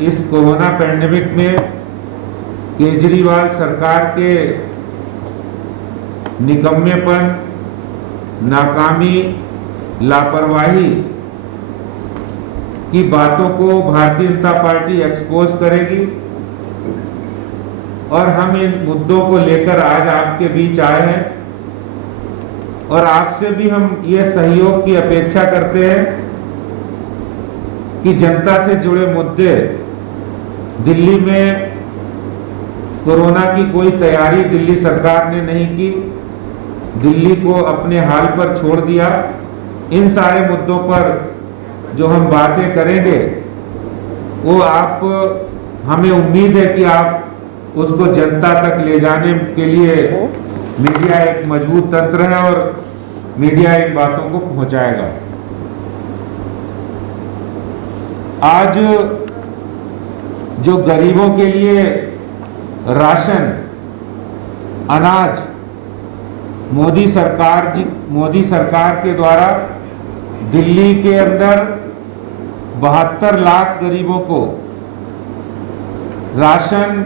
इस corona pandemic में केजरीवाल सरकार के निकम्मेपन, नाकामी, लापरवाही की बातों को भारतीय जनता पार्टी एक्सपोज करेगी और हम इन मुद्दों को लेकर आज आपके बीच आए हैं और आपसे भी हम ये सहयोग की अपेक्षा करते हैं कि जनता से जुड़े मुद्दे, दिल्ली में कोरोना की कोई तैयारी दिल्ली सरकार ने नहीं की, दिल्ली को अपने हाल पर छोड़ दिया। इन सारे मुद्दों पर जो हम बातें करेंगे वो आप, हमें उम्मीद है कि आप उसको जनता तक ले जाने के लिए मीडिया एक मजबूत तंत्र है और मीडिया इन बातों को पहुंचाएगा। आज जो गरीबों के लिए राशन, अनाज मोदी सरकार के द्वारा दिल्ली के अंदर 72 लाख गरीबों को राशन,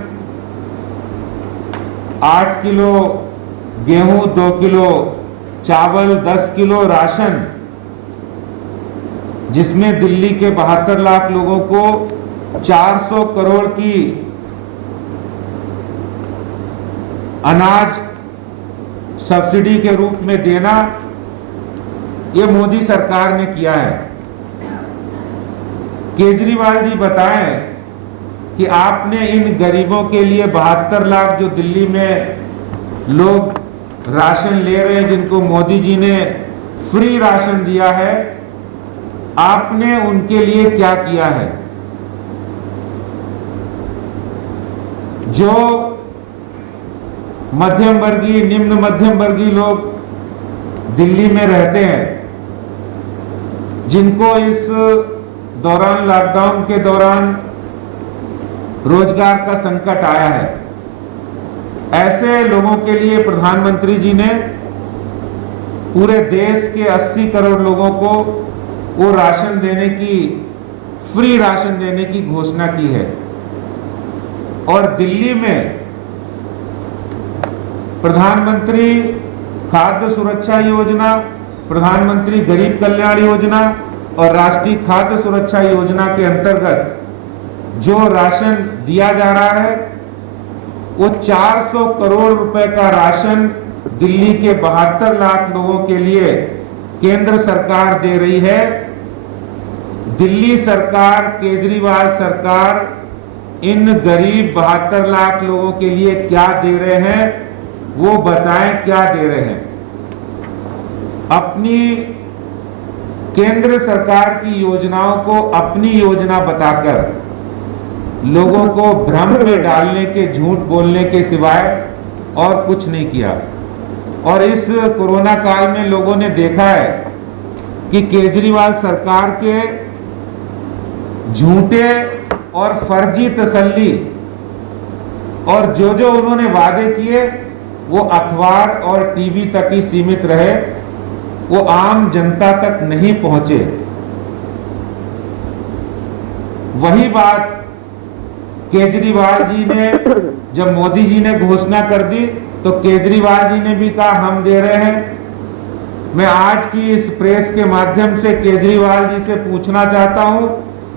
8 किलो गेहूं, 2 किलो चावल, 10 किलो राशन, जिसमें दिल्ली के 72 लाख लोगों को 400 करोड़ की अनाज सब्सिडी के रूप में देना, ये मोदी सरकार ने किया है। केजरीवाल जी बताएं कि आपने इन गरीबों के लिए 72 लाख जो दिल्ली में लोग राशन ले रहे हैं, जिनको मोदी जी ने फ्री राशन दिया है, आपने उनके लिए क्या किया है? जो मध्यम वर्गीय, निम्न मध्यम वर्गीय लोग दिल्ली में रहते हैं, जिनको इस दौरान, लॉकडाउन के दौरान रोजगार का संकट आया है, ऐसे लोगों के लिए प्रधानमंत्री जी ने पूरे देश के 80 करोड़ लोगों को वो राशन देने की, फ्री राशन देने की घोषणा की है। और दिल्ली में प्रधानमंत्री खाद्य सुरक्षा योजना, प्रधानमंत्री गरीब कल्याण योजना और राष्ट्रीय खाद्य सुरक्षा योजना के अंतर्गत जो राशन दिया जा रहा है, वो 400 करोड़ रुपए का राशन दिल्ली के 72 लाख लोगों के लिए केंद्र सरकार दे रही है। दिल्ली सरकार, केजरीवाल सरकार इन गरीब 72 लाख लोगों के लिए क्या दे रहे हैं, वो बताएं क्या दे रहे हैं। अपनी केंद्र सरकार की योजनाओं को अपनी योजना बताकर लोगों को भ्रम में डालने के, झूठ बोलने के सिवाय और कुछ नहीं किया। और इस कोरोना काल में लोगों ने देखा है कि केजरीवाल सरकार के झूठे और फर्जी तसल्ली और जो उन्होंने वादे किए वो अखबार और टीवी तक ही सीमित रहे, वो आम जनता तक नहीं पहुंचे। वही बात केजरीवाल जी ने, जब मोदी जी ने घोषणा कर दी तो केजरीवाल जी ने भी कहा हम दे रहे हैं। मैं आज की इस प्रेस के माध्यम से केजरीवाल जी से पूछना चाहता हूं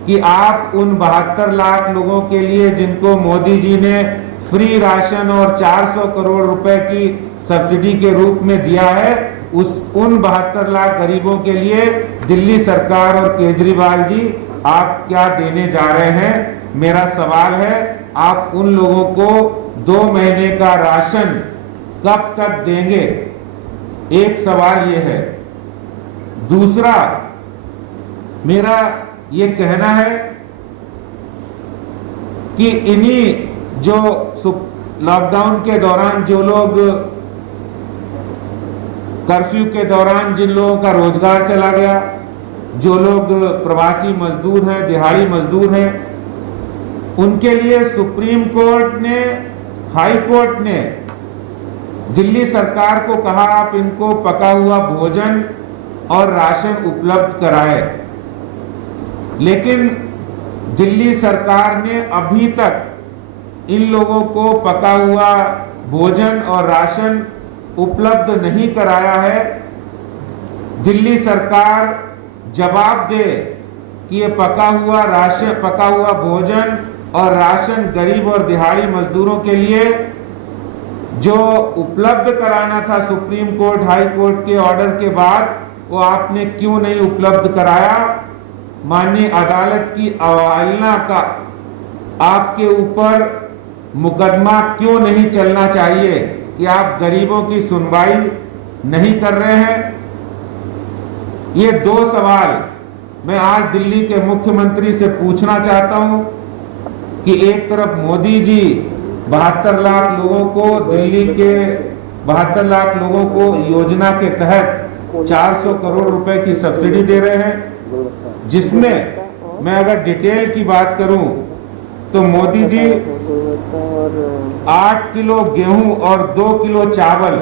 कि आप उन 72 लाख लोगों के लिए जिनको मोदी जी ने फ्री राशन और 400 करोड़ रुपए की सब्सिडी के रूप में दिया है, उन 72 लाख गरीबों के लिए दिल्ली सरकार और केजरीवाल जी आप क्या देने जा रहे हैं? मेरा सवाल है, आप उन लोगों को 2 महीने का राशन कब तक देंगे? एक सवाल ये है। दूसरा, मेरा ये कहना है कि इन्हीं जो लॉकडाउन के दौरान जो लोग, कर्फ्यू के दौरान जिन लोगों का रोजगार चला गया, जो लोग प्रवासी मजदूर हैं, दिहाड़ी मजदूर हैं, उनके लिए सुप्रीम कोर्ट ने, हाई कोर्ट ने दिल्ली सरकार को कहा आप इनको पका हुआ भोजन और राशन उपलब्ध कराए। लेकिन दिल्ली सरकार ने अभी तक इन लोगों को पका हुआ भोजन और राशन उपलब्ध नहीं कराया है। दिल्ली सरकार जवाब दे कि ये पका हुआ भोजन और राशन गरीब और दिहाड़ी मजदूरों के लिए जो उपलब्ध कराना था सुप्रीम कोर्ट हाई कोर्ट के ऑर्डर के बाद, वो आपने क्यों नहीं उपलब्ध कराया। माननीय अदालत की अवहेलना का आपके ऊपर मुकदमा क्यों नहीं चलना चाहिए कि आप गरीबों की सुनवाई नहीं कर रहे हैं। ये दो सवाल मैं आज दिल्ली के मुख्यमंत्री से पूछना चाहता हूं कि एक तरफ मोदी जी 72 लाख लोगों को दिल्ली के 72 लाख लोगों को योजना के तहत 400 करोड़ रुपए की सब्सिडी दे रहे हैं, जिसमें मैं अगर डिटेल की बात करूं तो मोदी जी 8 किलो गेहूं और 2 किलो चावल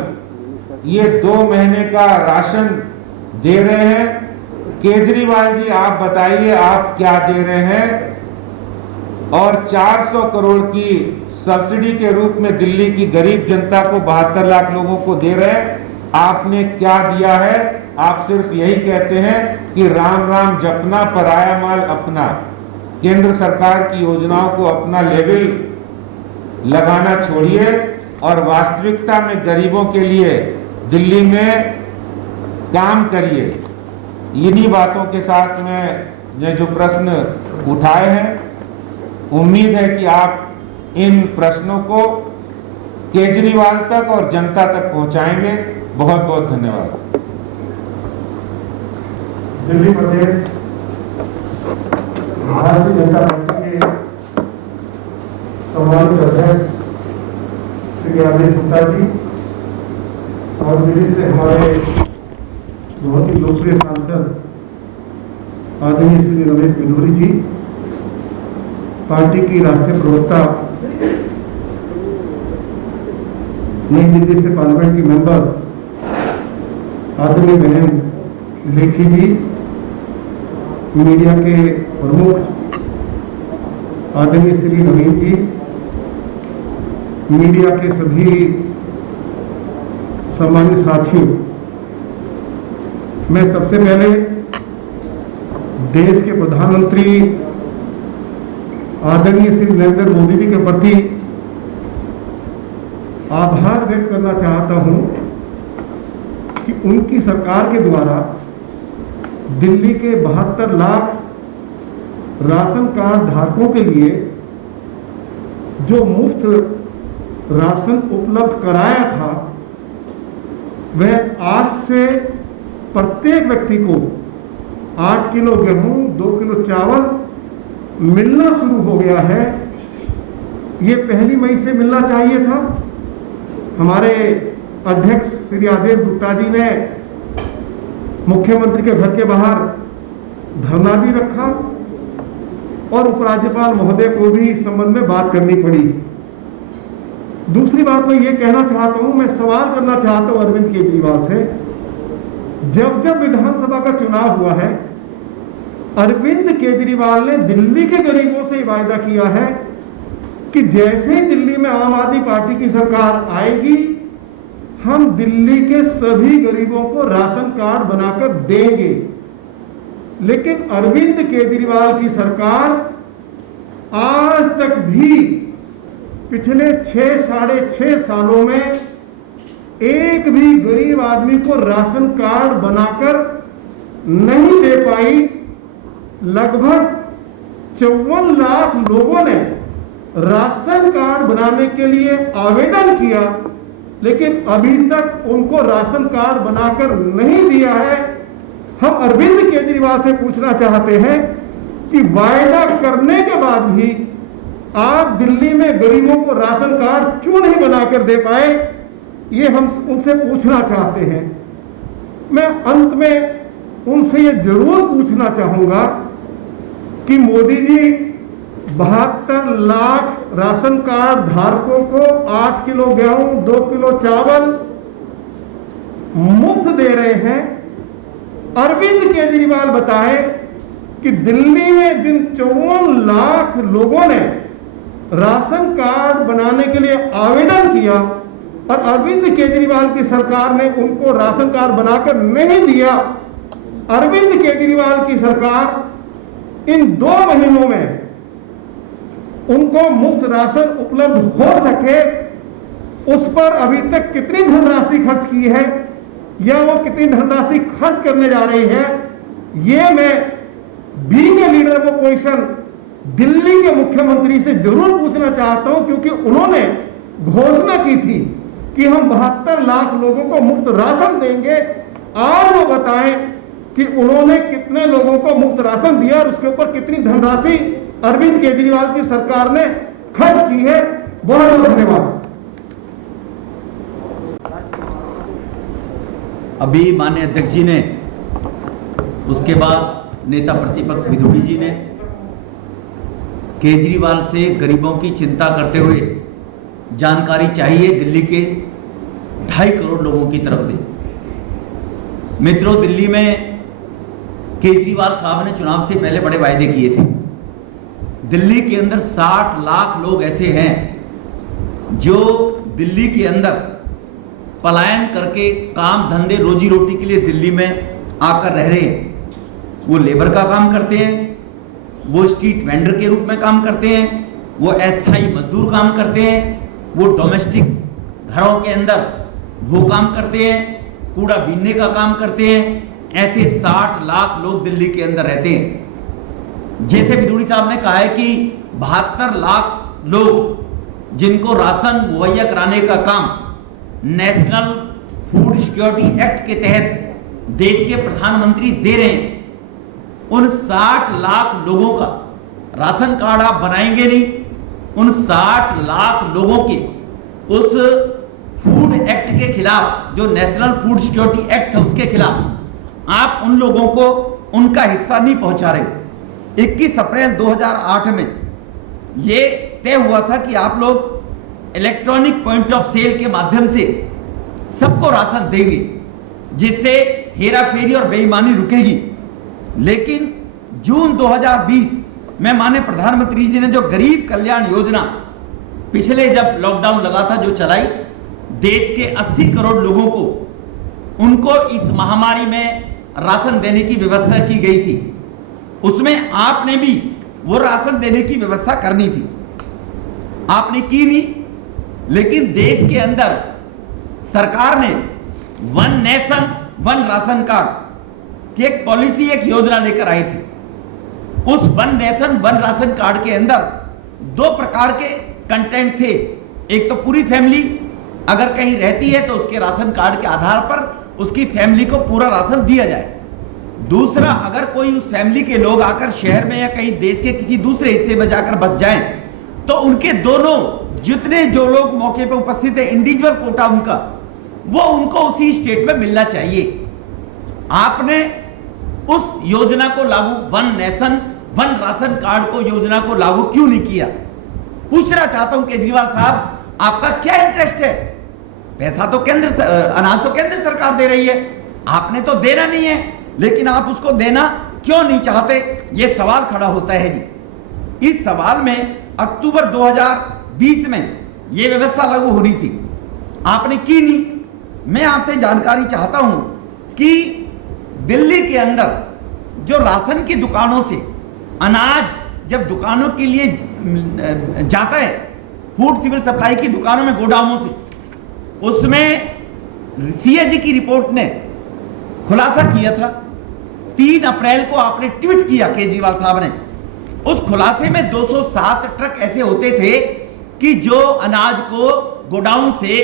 ये 2 महीने का राशन दे रहे हैं। केजरीवाल जी आप बताइए आप क्या दे रहे हैं। और 400 करोड़ की सब्सिडी के रूप में दिल्ली की गरीब जनता को 72 लाख लोगों को दे रहे हैं। आपने क्या दिया है। आप सिर्फ यही कहते हैं कि राम राम जपना पराया माल अपना। केंद्र सरकार की योजनाओं को अपना लेवल लगाना छोड़िए और वास्तविकता में गरीबों के लिए दिल्ली में काम करिए। इन्हीं बातों के साथ में ये जो प्रश्न उठाए हैं, उम्मीद है कि आप इन प्रश्नों को केजरीवाल तक और जनता तक पहुंचाएंगे। बहुत बहुत धन्यवाद। दिल्ली प्रदेश भारतीय जनता पार्टी के सम्मानित अध्यक्ष श्री आदेश गुप्ता जी और दिल्ली से हमारे बहुत ही लोकप्रिय सांसद आदरणीय श्री रमेश बिधूरी जी, पार्टी की राष्ट्रीय प्रवक्ता नई दिल्ली से पार्लियामेंट की मेंबर आदरणीय बहन लेखी जी, मीडिया के प्रमुख आदरणीय श्री नवीन जी, मीडिया के सभी सम्मानित साथियों, मैं सबसे पहले देश के प्रधानमंत्री आदरणीय श्री नरेंद्र मोदी जी के प्रति आभार व्यक्त करना चाहता हूं कि उनकी सरकार के द्वारा दिल्ली के 72 लाख राशन कार्ड धारकों के लिए जो मुफ्त राशन उपलब्ध कराया था, वह आज से प्रत्येक व्यक्ति को 8 किलो गेहूं 2 किलो चावल मिलना शुरू हो गया है। ये 1 मई से मिलना चाहिए था। हमारे अध्यक्ष श्री आदेश गुप्ता जी ने मुख्यमंत्री के घर के बाहर धरना भी रखा और उपराज्यपाल महोदय को भी इस संबंध में बात करनी पड़ी। दूसरी बात मैं ये कहना चाहता हूं, मैं सवाल करना चाहता हूं अरविंद केजरीवाल से। जब जब विधानसभा का चुनाव हुआ है, अरविंद केजरीवाल ने दिल्ली के गरीबों से वायदा किया है कि जैसे ही दिल्ली में आम आदमी पार्टी की सरकार आएगी, हम दिल्ली के सभी गरीबों को राशन कार्ड बनाकर देंगे। लेकिन अरविंद केजरीवाल की सरकार आज तक भी पिछले 6-6.5 सालों में एक भी गरीब आदमी को राशन कार्ड बनाकर नहीं दे पाई। लगभग 54 लाख लोगों ने राशन कार्ड बनाने के लिए आवेदन किया, लेकिन अभी तक उनको राशन कार्ड बनाकर नहीं दिया है। हम अरविंद केजरीवाल से पूछना चाहते हैं कि वायदा करने के बाद भी आप दिल्ली में गरीबों को राशन कार्ड क्यों नहीं बनाकर दे पाए, ये हम उनसे पूछना चाहते हैं। मैं अंत में उनसे ये जरूर पूछना चाहूंगा कि मोदी जी 72 लाख राशन कार्ड धारकों को 8 किलो गेहूं 2 किलो चावल मुफ्त दे रहे हैं। अरविंद केजरीवाल बताए कि दिल्ली में जिन 54 लाख लोगों ने राशन कार्ड बनाने के लिए आवेदन किया और अरविंद केजरीवाल की सरकार ने उनको राशन कार्ड बनाकर नहीं दिया, अरविंद केजरीवाल की सरकार इन 2 महीनों में उनको मुफ्त राशन उपलब्ध हो सके, उस पर अभी तक कितनी धनराशि खर्च की है या वो कितनी धनराशि खर्च करने जा रही है, ये मैं being a leader of opposition Delhi के मुख्यमंत्री से जरूर पूछना चाहता हूं, क्योंकि उन्होंने घोषणा की थी कि हम 72 लाख लोगों को मुफ्त राशन देंगे। आज वो बताएं कि उन्होंने कितने लोगों को मुफ्त राशन दिया और उसके ऊपर कितनी धनराशि अरविंद केजरीवाल की सरकार ने खर्च की है। बहुत बहुत धन्यवाद। अभी माननीय अध्यक्ष जी ने, उसके बाद नेता प्रतिपक्ष विधुड़ी जी ने केजरीवाल से गरीबों की चिंता करते हुए जानकारी चाहिए दिल्ली के 2.5 करोड़ लोगों की तरफ से। मित्रों, दिल्ली में केजरीवाल साहब ने चुनाव से पहले बड़े वायदे किए थे। दिल्ली के अंदर 60 लाख लोग ऐसे हैं जो दिल्ली के अंदर पलायन करके काम धंधे रोजी रोटी के लिए दिल्ली में आकर रह रहे हैं। वो लेबर का काम करते हैं, वो स्ट्रीट वेंडर के रूप में काम करते हैं, वो अस्थायी मजदूर काम करते हैं, वो डोमेस्टिक घरों के अंदर वो काम करते हैं, कूड़ा बीनने का काम करते हैं। ऐसे 60 लाख लोग दिल्ली के अंदर रहते हैं। जैसे विधुड़ी साहब ने कहा है कि 72 लाख लोग जिनको राशन मुहैया कराने का काम नेशनल फूड सिक्योरिटी एक्ट के तहत देश के प्रधानमंत्री दे रहे हैं, उन 60 लाख लोगों का राशन कार्ड आप बनाएंगे नहीं। उन 60 लाख लोगों के उस फूड एक्ट के खिलाफ, जो नेशनल फूड सिक्योरिटी एक्ट है उसके खिलाफ आप उन लोगों को उनका हिस्सा नहीं पहुंचा रहे। 21 अप्रैल 2008 में ये तय हुआ था कि आप लोग इलेक्ट्रॉनिक पॉइंट ऑफ सेल के माध्यम से सबको राशन देंगे, जिससे हेराफेरी और बेईमानी रुकेगी। लेकिन जून 2020 में माननीय प्रधानमंत्री जी ने जो गरीब कल्याण योजना पिछले जब लॉकडाउन लगा था जो चलाई, देश के 80 करोड़ लोगों को उनको इस महामारी में राशन देने की व्यवस्था की गई थी। उसमें आपने भी वो राशन देने की व्यवस्था करनी थी, आपने की नहीं। लेकिन देश के अंदर सरकार ने 1 नेशन 1 राशन कार्ड की एक पॉलिसी, एक योजना लेकर आई थी। उस 1 नेशन 1 राशन कार्ड के अंदर 2 प्रकार के कंटेंट थे। एक तो पूरी फैमिली अगर कहीं रहती है तो उसके राशन कार्ड के आधार पर उसकी फैमिली को पूरा राशन दिया जाए। दूसरा, अगर कोई उस फैमिली के लोग आकर शहर में या कहीं देश के किसी दूसरे हिस्से में जाकर बस जाएं तो उनके दोनों जितने जो लोग मौके पर उपस्थित है, इंडिविजुअल कोटा उनका, वो उनको उसी स्टेट में मिलना चाहिए। आपने उस योजना को लागू, 1 नेशन 1 राशन कार्ड को योजना को लागू क्यों नहीं किया? पूछना चाहता हूं केजरीवाल साहब, आपका क्या इंटरेस्ट है? पैसा तो अनाज तो केंद्र सरकार दे रही है, आपने तो देना नहीं है, लेकिन आप उसको देना क्यों नहीं चाहते? यह सवाल खड़ा होता है जी। इस सवाल में अक्टूबर 2020 में यह व्यवस्था लागू होनी थी, आपने की नहीं। मैं आपसे जानकारी चाहता हूं कि दिल्ली के अंदर जो राशन की दुकानों से अनाज जब दुकानों के लिए जाता है, फूड सिविल सप्लाई की दुकानों में, गोडाउनों से, उसमें सीएजी की रिपोर्ट ने खुलासा किया था। 3 अप्रैल को आपने ट्वीट किया केजरीवाल साहब ने, उस खुलासे में 207 ट्रक ऐसे होते थे कि जो अनाज को गोडाउन से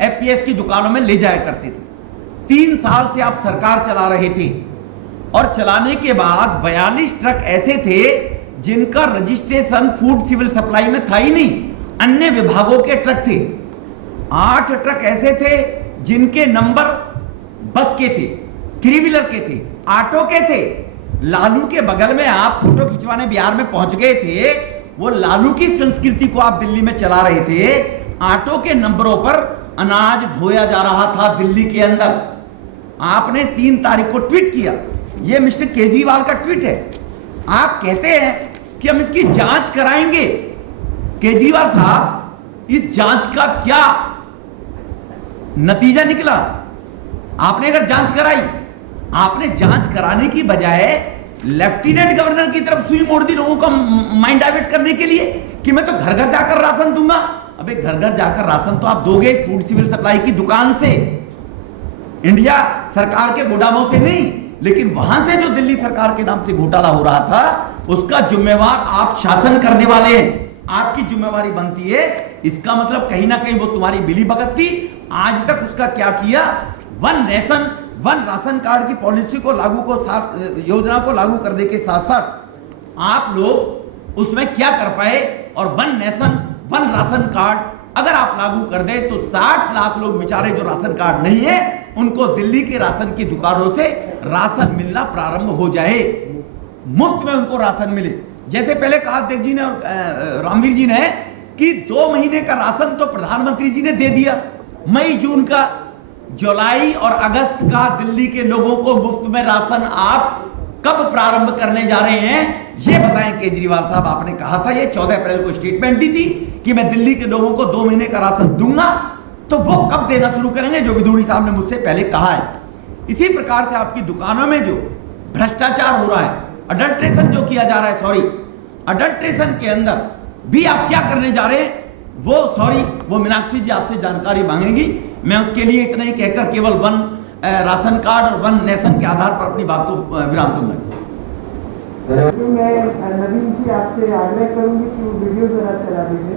एफपीएस की दुकानों में ले जाया करते थे। 3 साल से आप सरकार चला रहे थे और चलाने के बाद 42 ट्रक ऐसे थे जिनका रजिस्ट्रेशन फूड सिविल सप्लाई में था ही नहीं, अन्य विभागों के ट्रक थे। 8 ट्रक ऐसे थे जिनके नंबर बस के थे, 3 व्हीलर के थे, ऑटो के थे। लालू के बगल में आप फोटो खिंचवाने बिहार में पहुंच गए थे, वो लालू की संस्कृति को आप दिल्ली में चला रहे थे। ऑटो के नंबरों पर अनाज ढोया जा रहा था दिल्ली के अंदर। आपने 3 तारीख को ट्वीट किया, ये मिस्टर केजरीवाल का ट्वीट है। आप कहते हैं कि हम इसकी जांच कराएंगे। केजरीवाल साहब, इस जांच का क्या नतीजा निकला? आपने अगर जांच कराई, आपने जांच कराने की बजाय लेफ्टिनेंट गवर्नर की तरफ सुई मोड़ दी लोगों का माइंड डाइवर्ट करने के लिए कि मैं तो घर घर जाकर राशन दूंगा। अबे घर घर जाकर राशन तो आप दोगे फूड सिविल सप्लाई की दुकान से, इंडिया सरकार के गोदामों से नहीं, लेकिन वहां से जो दिल्ली सरकार के नाम से घोटाला हो रहा था उसका जिम्मेवार आप शासन करने वाले हैं। आपकी जिम्मेवारी बनती है। इसका मतलब कहीं ना कहीं वो तुम्हारी मिली भगत थी। आज तक उसका क्या किया? One nation one ration card की पॉलिसी को योजना को लागू करने के साथ साथ आप लोग उसमें क्या कर पाए? और one nation one ration card अगर आप लागू कर दे तो 60 लाख लोग बेचारे जो राशन कार्ड नहीं है उनको दिल्ली के राशन की दुकानों से राशन मिलना प्रारंभ हो जाए, मुफ्त में उनको राशन मिले। जैसे पहले कहा देव जी ने और रामवीर जी ने कि 2 महीने का राशन तो प्रधानमंत्री जी ने दे दिया, मई जून का, जुलाई और अगस्त का दिल्ली के लोगों को मुफ्त में राशन आप कब प्रारंभ करने जा रहे हैं? ये बताएं केजरीवाल साहब। आपने कहा था, ये 14 अप्रैल को स्टेटमेंट दी थी कि मैं दिल्ली के लोगों को 2 महीने का राशन दूंगा, तो वो कब देना शुरू करेंगे? जो विदुड़ी साहब ने मुझसे पहले कहा है। इसी प्रकार से आपकी दुकानों में जो भ्रष्टाचार हो रहा है, अडल्ट्रेशन जो किया जा रहा है, अडल्ट्रेशन के अंदर भी आप क्या करने जा रहे हैं? वो मीनाक्षी जी आपसे जानकारी मांगेंगी। मैं उसके लिए इतना ही कहकर केवल वन राशन कार्ड और वन नेशन के आधार पर अपनी बात को विराम दूंगा। मैं नवीन जी आपसे आग्रह करूंगी कि वो वीडियो जरा चला दीजिए।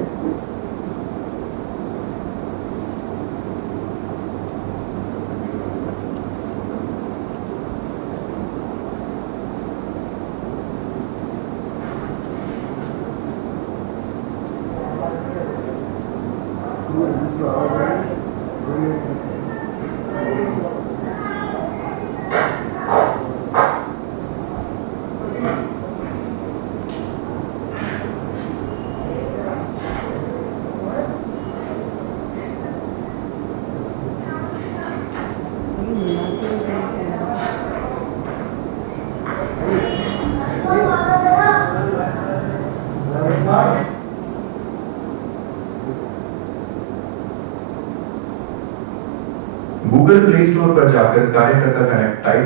गूगल प्ले स्टोर पर जाकर कार्यकर्ता कनेक्ट टाइप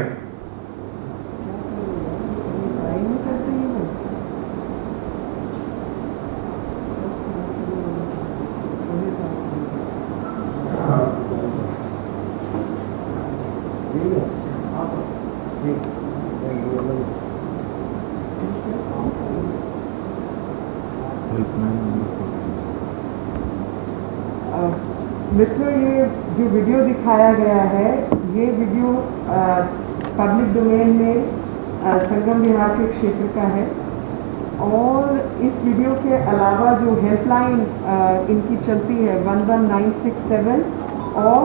मित्रों, ये जो वीडियो दिखाया गया है, ये वीडियो पब्लिक डोमेन में संगम विहार के क्षेत्र का है। और इस वीडियो के अलावा जो हेल्पलाइन इनकी चलती है 11967 और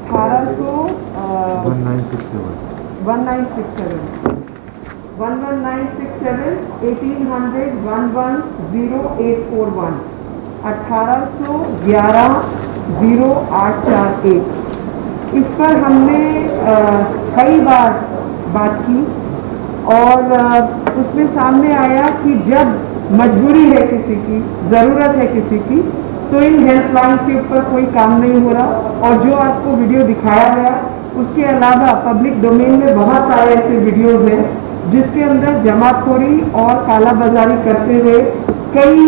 1800 1811-0841 इस पर हमने कई बार बात की और उसमें सामने आया कि जब मजबूरी है किसी की, ज़रूरत है किसी की, तो इन हेल्पलाइंस के ऊपर कोई काम नहीं हो रहा। और जो आपको वीडियो दिखाया गया, उसके अलावा पब्लिक डोमेन में बहुत सारे ऐसे वीडियोज़ हैं जिसके अंदर जमाखोरी और कालाबाजारी करते हुए कई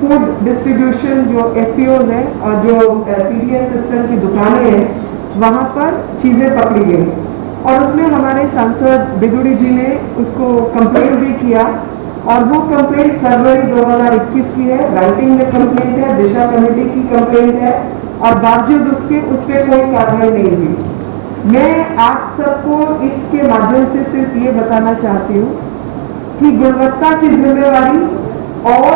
फूड डिस्ट्रीब्यूशन जो एफपीओज हैं और जो पीडीएस सिस्टम की दुकानें हैं, वहाँ पर चीज़ें पकड़ी गई। और उसमें हमारे सांसद बिगुड़ी जी ने उसको कंप्लेंट भी किया और वो कंप्लेंट फरवरी 2021 की है, राइटिंग में कंप्लेंट है, दिशा कमेटी की कंप्लेंट है और बावजूद उसके उस पर कोई कार्रवाई नहीं हुई। मैं आप सबको इसके माध्यम से सिर्फ ये बताना चाहती हूँ कि गुणवत्ता की जिम्मेवारी और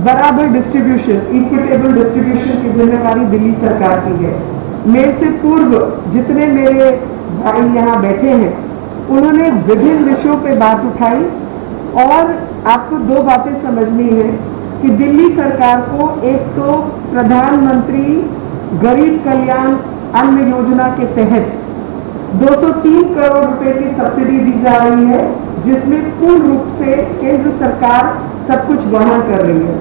बराबर डिस्ट्रीब्यूशन, इक्विटेबल डिस्ट्रीब्यूशन की जिम्मेवारी दिल्ली सरकार की है। मेरे से पूर्व जितने मेरे भाई यहाँ बैठे हैं, उन्होंने विभिन्न विषयों पे बात उठाई और आपको 2 बातें समझनी है कि दिल्ली सरकार को एक तो प्रधानमंत्री गरीब कल्याण अन्न योजना के तहत 203 करोड़ रुपए की सब्सिडी दी जा रही है, जिसमें पूर्ण रूप से केंद्र सरकार सब कुछ वहन कर रही है।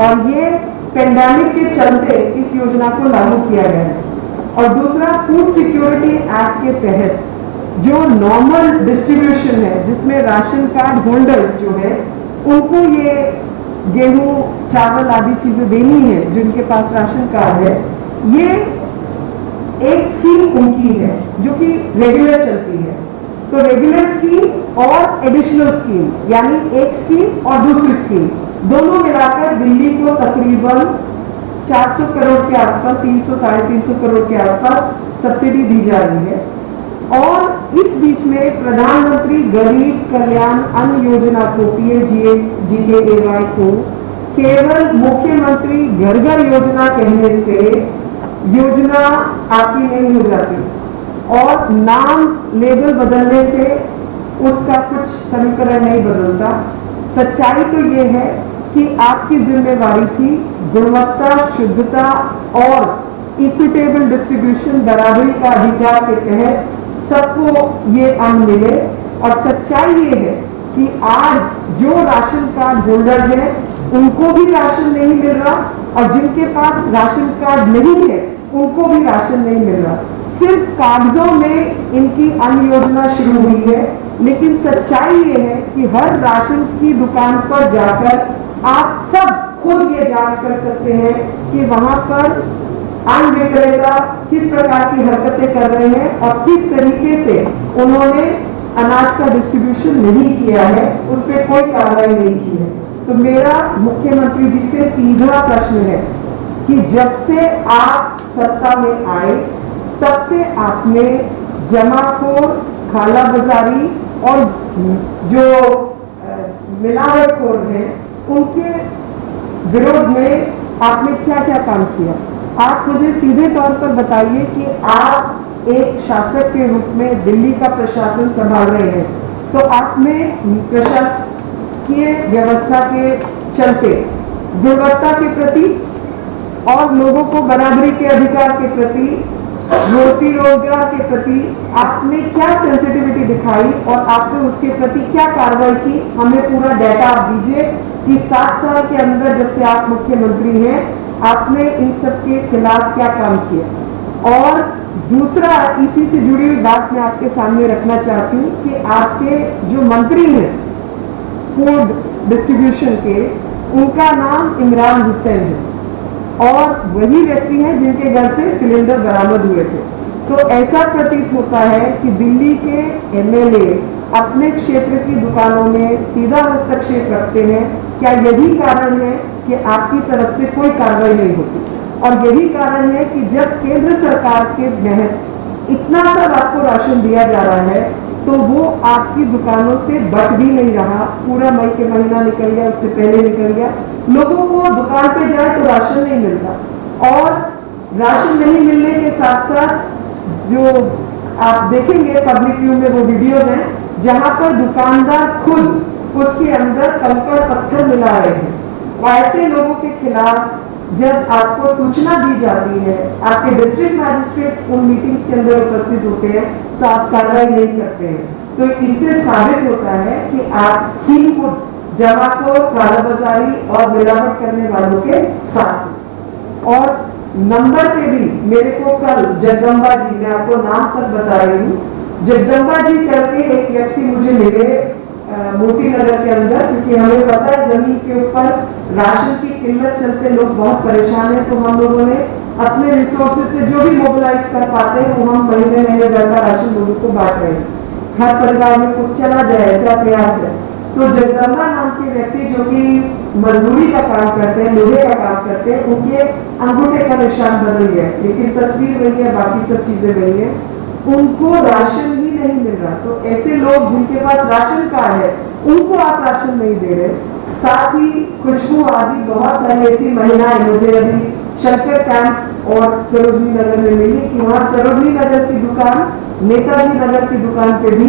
और ये पेंडेमिक के चलते इस योजना को लागू किया गया है। और दूसरा, फूड सिक्योरिटी एक्ट के तहत जो नॉर्मल डिस्ट्रीब्यूशन है, जिसमें राशन कार्ड होल्डर्स जो है उनको ये गेहूं, चावल आदि चीजें देनी है, जिनके पास राशन कार्ड है, ये एक स्कीम उनकी है जो कि रेगुलर चलती है। तो रेगुलर स्कीम और एडिशनल स्कीम, यानी एक स्कीम और दूसरी स्कीम, दोनों मिलाकर दिल्ली को तकरीबन 400 करोड़ के आसपास, 300-350 करोड़ के आसपास सब्सिडी दी जा रही है। और इस बीच में प्रधानमंत्री गरीब कल्याण अन्न योजना को, PMGKAY को केवल मुख्यमंत्री घर घर योजना कहने से योजना आपकी नहीं हो जाती, और नाम लेबल बदलने से उसका कुछ समीकरण नहीं बदलता। सच्चाई तो ये है कि आपकी जिम्मेवारी थी गुणवत्ता, शुद्धता और इक्विटेबल डिस्ट्रीब्यूशन, बराबरी का अधिकार के तहत सबको ये अन्न मिले। और सच्चाई ये है कि आज जो राशन कार्ड होल्डर्स हैं उनको भी राशन नहीं मिल रहा, और जिनके पास राशन कार्ड नहीं है उनको भी राशन नहीं मिल रहा। सिर्फ कागजों में इनकी अन्न योजना शुरू हुई है, लेकिन सच्चाई ये है कि हर राशन की दुकान पर जाकर आप सब खुद ये जांच कर सकते हैं कि वहां पर अन्न विक्रेता किस प्रकार की हरकतें कर रहे हैं और किस तरीके से उन्होंने अनाज का डिस्ट्रीब्यूशन नहीं किया है, उस पर कोई कार्रवाई नहीं की है। तो मेरा मुख्यमंत्री जी से सीधा प्रश्न है कि जब से आप सत्ता में आए तब से आपने जमाखोर, कालाबाजारी और जो मिलावटखोर हैं उनके विरोध में आपने क्या क्या काम किया। आप मुझे सीधे तौर पर बताइए कि आप एक शासक के रूप में दिल्ली का प्रशासन संभाल रहे हैं, तो आपने प्रशासकीय व्यवस्था के चलते गुणवत्ता के प्रति और लोगों को बराबरी के अधिकार के प्रति, रोटी रोजगार के प्रति आपने क्या सेंसिटिविटी दिखाई और आपने उसके प्रति क्या कार्रवाई की। हमें पूरा डाटा आप दीजिए कि 7 साल के अंदर जब से आप मुख्यमंत्री हैं आपने इन सब के खिलाफ क्या काम किया। और दूसरा, इसी से जुड़ी हुई बात मैं आपके सामने रखना चाहती हूँ कि आपके जो मंत्री हैं फूड डिस्ट्रीब्यूशन के, उनका नाम इमरान हुसैन है और वही व्यक्ति हैं जिनके घर से सिलेंडर बरामद हुए थे। तो ऐसा प्रतीत होता है कि दिल्ली के MLA अपने क्षेत्र की दुकानों में सीधा हस्तक्षेप रखते हैं। क्या यही कारण है कि आपकी तरफ से कोई कार्रवाई नहीं होती? और यही कारण है कि जब केंद्र सरकार के तहत इतना सब आपको राशन दिया जा रहा है तो वो आपकी दुकानों से बट भी नहीं रहा। पूरा मई के महीना निकल गया, उससे पहले निकल गया, लोगों को दुकान पे जाए तो राशन नहीं मिलता। और राशन नहीं मिलने के साथ साथ जो आप देखेंगे पब्लिक व्यू में वो वीडियोज हैं जहां पर दुकानदार खुद उसके अंदर कंकड़ पत्थर मिला रहे हैं। और ऐसे लोगों के खिलाफ जब आपको सूचना दी जाती है, आपके डिस्ट्रिक्ट मैजिस्ट्रेट उन मीटिंग्स के अंदर उपस्थित होते हैं तो आप कार्रवाई नहीं करते हैं। तो इससे साबित होता है कि आप ही खुद जमाखोर, कालाबाजारी और मिलावट करने वालों के साथ हैं। और नंबर पे भी मेरे को कल जगदम्बा जी, मैं आपको नाम तक बता रही हूँ, जगदम्बा जी करके एक व्यक्ति मुझे मिले मोती नगर के अंदर, क्योंकि हमें पता है जमीन के ऊपर राशन की किल्लत चलते लोग बहुत परेशान हैं। तो हम लोगों ने अपने रिसोर्सेज से जो भी मोबिलाइज कर पाते हैं वो हम महीने महीने बैठा राशन लोगों को बांट रहे हैं। हर परिवार में कुछ चला जाए ऐसा प्रयास है। तो जगदम्बा नाम के व्यक्ति जो कि मजदूरी का काम करते हैं, लोहे का काम करते हैं, उनके अंगूठे का निशान बदल गया, लेकिन तस्वीर वही है, बाकी सब चीजें वही है। उनको राशन ही नहीं मिल रहा। तो ऐसे लोग जिनके पास राशन कार्ड है उनको आप राशन नहीं दे रहे। साथ ही खुशबू आदि बहुत सारी ऐसी महिलाएं मुझे अभी शंकर कैंप और सरोजनी नगर में मिली कि वहाँ सरोजनी नगर की दुकान, नेताजी नगर की दुकान पे भी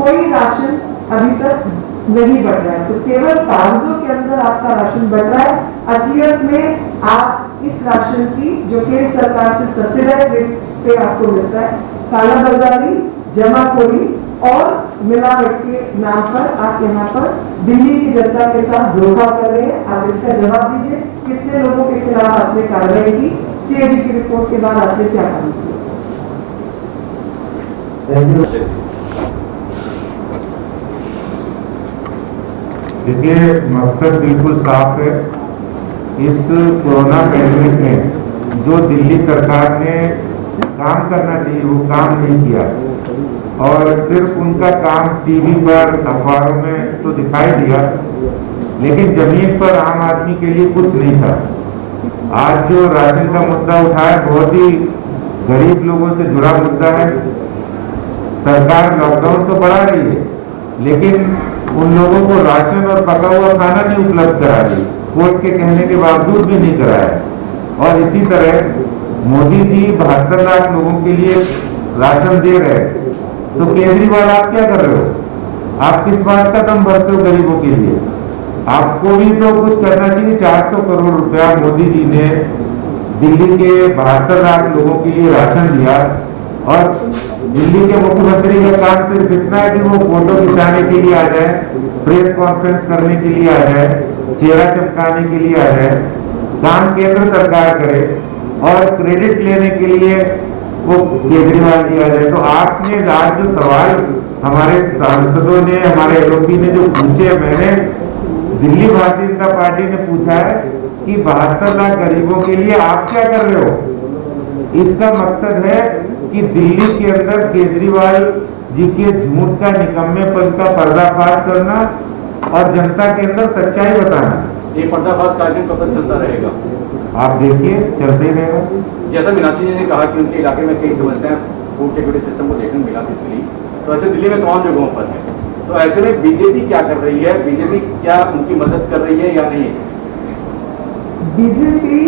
कोई राशन अभी तक नहीं बढ़ रहा है। तो केवल कागजों के अंदर आपका राशन बढ़ रहा है, असलियत में आप इस राशन की जो केंद्र सरकार से सब्सिडाइज रेट पे आपको मिलता है, कालाबाजारी, जमाखोरी और मिलावट के नाम पर आप यहाँ पर दिल्ली की जनता के साथ धोखा कर रहे हैं। आप इसका जवाब दीजिए, कितने लोगों के खिलाफ आपने कार्रवाई की, सीएजी की रिपोर्ट के बाद आपने क्या काम किया? देखिए, मकसद बिल्कुल साफ है। इस कोरोना पैंडेमिक में जो दिल्ली सरकार ने काम करना चाहिए वो काम नहीं किया, और सिर्फ उनका काम टीवी पर, अखबारों में तो दिखाई दिया, लेकिन जमीन पर आम आदमी के लिए कुछ नहीं था। आज जो राशन का मुद्दा उठाया, बहुत ही गरीब लोगों से जुड़ा मुद्दा है। सरकार लॉकडाउन तो बढ़ा रही है, लेकिन उन लोगों को राशन और पका हुआ खाना नहीं उपलब्ध करा रही, कोर्ट के कहने के बावजूद भी नहीं कराया। और इसी तरह मोदी जी 72 लाख लोगों के लिए राशन दे रहे हैं, तो केजरीवाल आप क्या कर रहे हो? आप किस बात का दम भरते हो गरीबों के लिए? आपको भी तो कुछ करना चाहिए। 400 करोड़ रुपया मोदी जी ने दिल्ली के 72 लाख लोगों के लिए राशन दिया, और दिल्ली के मुख्यमंत्री का काम सिर्फ इतना है कि वो फोटो खिंचाने के लिए आ जाए, प्रेस कॉन्फ्रेंस करने के लिए आ जाए, चेहरा चमकाने के लिए आ जाए। काम केंद्र सरकार करे और क्रेडिट लेने के लिए वो केजरीवाल जी आ जाए। तो आपने आज जो सवाल हमारे सांसदों ने, हमारे एलओपी ने जो पूछे, मैंने दिल्ली भारतीय जनता पार्टी ने पूछा है कि 72 लाख गरीबों के लिए आप क्या कर रहे हो? इसका मकसद है कि दिल्ली के अंदर केजरीवाल जी के झूठ का, निकम्मेपन का पर्दाफाश करना और जनता के अंदर सच्चाई बताना। ये पर्दाफाश कार्यक्रम कब तक चलता रहेगा? आप देखिए, चलते ही रहेगा। जैसा मीनाक्षी जी ने कहा कि उनके इलाके में कई समस्याएं फूड सिक्योरिटी सिस्टम को देखने मिला फिजिकली, तो ऐसे दिल्ली में तमाम जगहों पर है। तो ऐसे में बीजेपी क्या कर रही है? बीजेपी क्या उनकी मदद कर रही है या नहीं? बीजेपी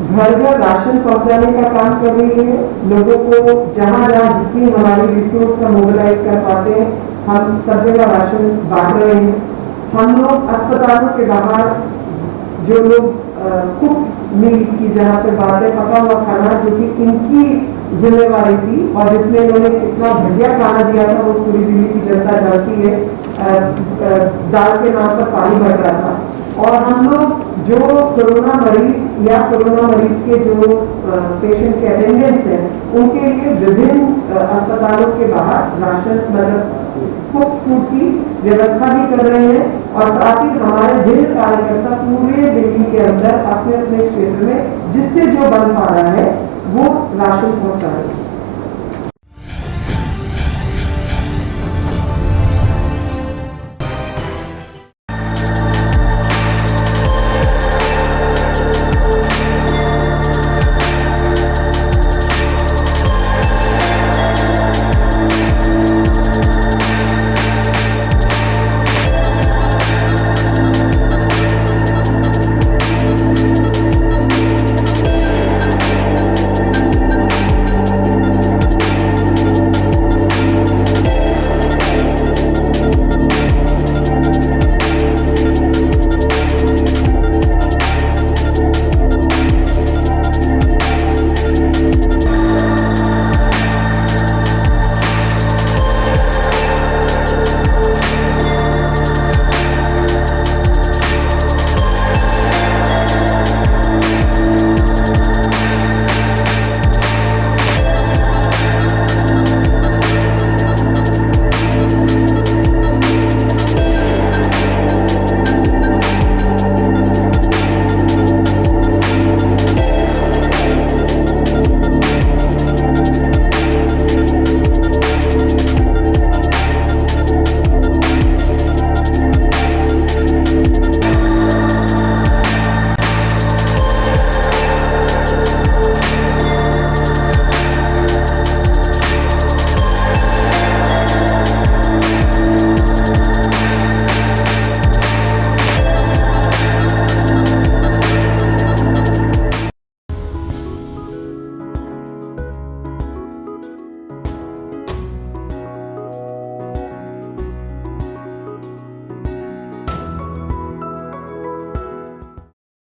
घर घर राशन पहुंचाने का काम कर रही है। लोगों को जहां जहां जितनी हमारी रिसोर्स हम मोबिलाइज कर पाते हैं, हम सब जगह राशन बांट रहे हैं। हम लोग अस्पतालों के बाहर जो लोग कुक मील की जहाँ तक बात है, पका हुआ खाना जो कि इनकी जिम्मेवारी थी और जिसमें इन्होंने कितना घटिया खाना दिया था वो पूरी दिल्ली की जनता जानती है। दाल के नाम पर पानी बट रहा था। और हम लोग जो कोरोना मरीज या कोरोना मरीज के जो पेशेंट के अटेंडेंट्स हैं, उनके लिए विभिन्न अस्पतालों के बाहर राशन मतलब कुक फूड की व्यवस्था भी कर रहे हैं। और साथ ही हमारे भिन्न कार्यकर्ता पूरे दिल्ली के अंदर अपने अपने क्षेत्र में जिससे जो बन पा रहा है वो राशन पहुंचा रहे हैं।